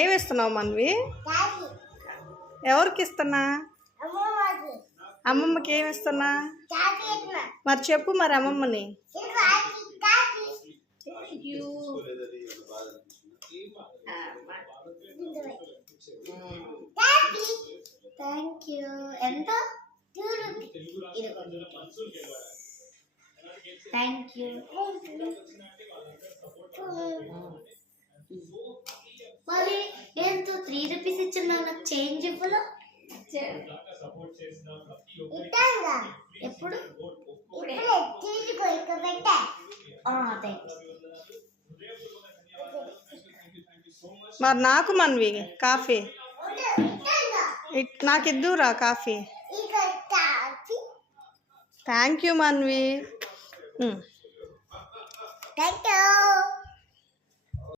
ఏమి ఇస్తున్నావు మనవి? ఎవరికి ఇస్తున్నా? అమ్మమ్మకి ఏమి ఇస్తున్నా? మరి చెప్పు మరి అమ్మమ్మని. Thank you. ఎంత? Thank you. మరి నేను 3 రూపీస్ ఇచ్చిన నాకు చేంజ్ ఇవ్వలా? ఎప్పుడు? మరి నాకు మనవి కాఫీ నాకు ఇద్దురా కాఫీ. థ్యాంక్ యూ మనవి.